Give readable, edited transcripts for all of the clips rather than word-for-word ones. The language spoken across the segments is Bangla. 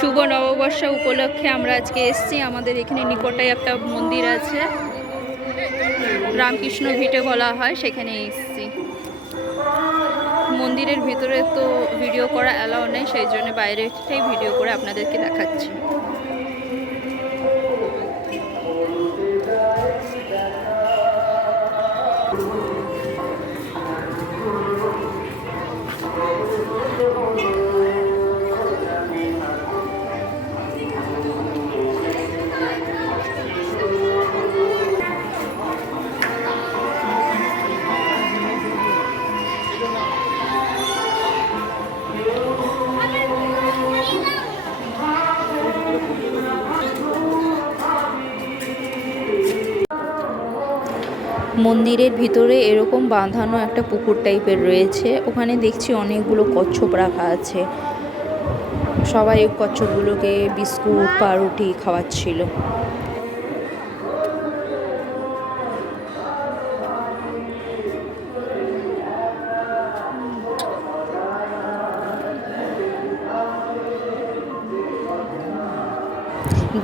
শুভ নববর্ষ উপলক্ষে আমরা আজকে এসেছি। আমাদের এখানে নিকটে একটা মন্দির আছে, রামকৃষ্ণ ভিটে বলা হয়, সেখানে এসেছি। মন্দিরের ভিতরে তো ভিডিও করা অ্যালাউ নেই, সেই জন্য বাইরেটাই ভিডিও করে আপনাদেরকে দেখাচ্ছি। মন্দিরের ভিতরে এরকম বাঁধানো একটা পুকুর টাইপের রয়েছে, ওখানে দেখছি অনেকগুলো কচ্ছপ রাখা আছে। সবাই ওই কচ্ছপগুলোকে বিস্কুট পাউরুটি খাওয়াচ্ছিল।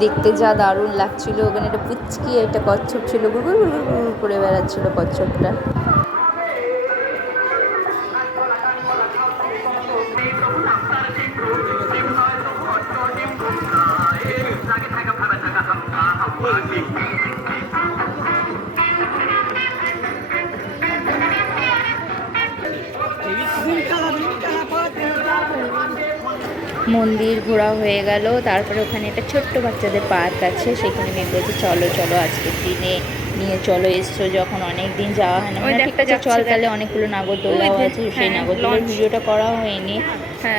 দেখতে যা দারুণ লাগছিল। ওখানে একটা পুচকি একটা কচ্ছপ ছিল, গুড়গুড় গুড়গুড় গুড় করে বেড়াচ্ছিল কচ্ছপটা। মন্দির ঘোরা হয়ে গেল, তারপরে ওখানে একটা ছোট্ট বাচ্চাদের পার্ক আছে, সেখানে মেয়ে বলছে চলো চলো আজকের দিনে নিয়ে চলো, এসছো যখন, অনেক দিন যাওয়া হয় না। মানে ঠিক আছে চল, তাহলে অনেকগুলো নাগরদোলাও আছে, সেই নাগরদোলার ভিডিওটা করা হয়নি।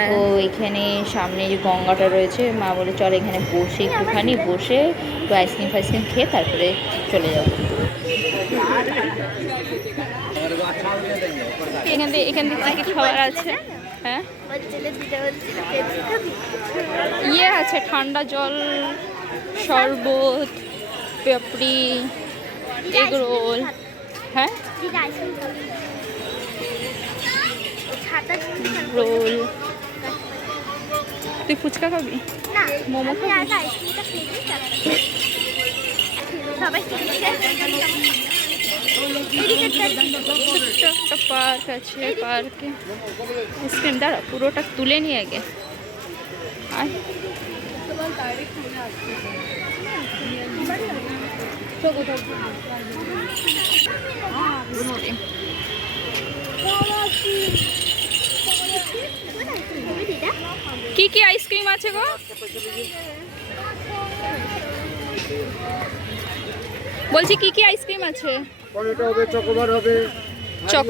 তো এখানে সামনে যে গঙ্গাটা রয়েছে, মা বলে চল এখানে বসে একটুখানি বসে একটু আইসক্রিম ফাইসক্রিম খেয়ে তারপরে চলে যাবো। এখান থেকে কি খাবার আছে? হ্যাঁ, ইয়ে আছে, ঠান্ডা জল, শরবত, পেপড়ি, এগ রোল। হ্যাঁ, রোল। তুই ফুচকা খাবি? মোমো খাবি? একটা পার্ক আছে, পার্কে আইসক্রিম। দাঁড়া, পুরোটা তুলে নিয়ে আগে। আর কি কি আইসক্রিম আছে গো? বলছি কি কি আইসক্রিম আছে? কোনটা হবে? চকোবার হবে,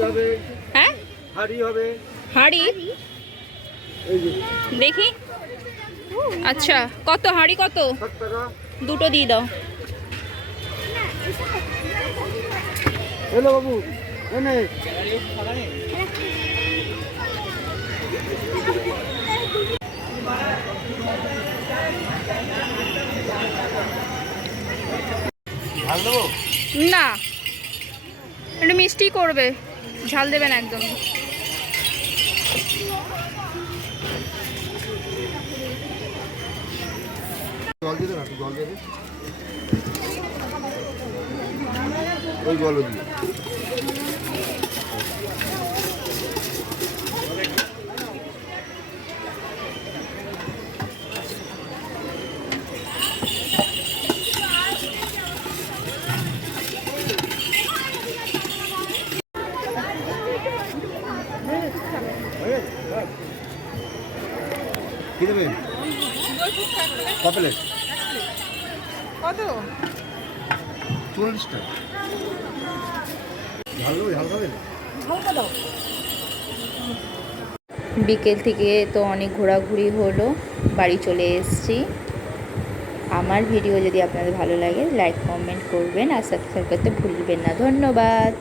হবে। হ্যাঁ, হাড়ি হবে। হাড়ি দেখি। আচ্ছা, কত হাড়ি? কত? 60 টাকা। দুটো দিয়ে দাও। হ্যালো বাবু, এনে ঝাল দেবো না, একটু মিষ্টি করবে, ঝাল দেবেন একদম। জল দিয়ে দেবে, জল দিয়ে ওই জলও দিয়ে। কি দেবেন? কত প্লেট? কত? 40 টাকা। ঝাল দেবো? ঝাল খাবেন? বিকেল থেকে তো অনেক ঘোরাঘুরি হলো, বাড়ি চলে এসেছি। আমার ভিডিও যদি আপনাদের ভালো লাগে লাইক কমেন্ট করবেন আর সাবস্ক্রাইব করতে ভুলবেন না। ধন্যবাদ।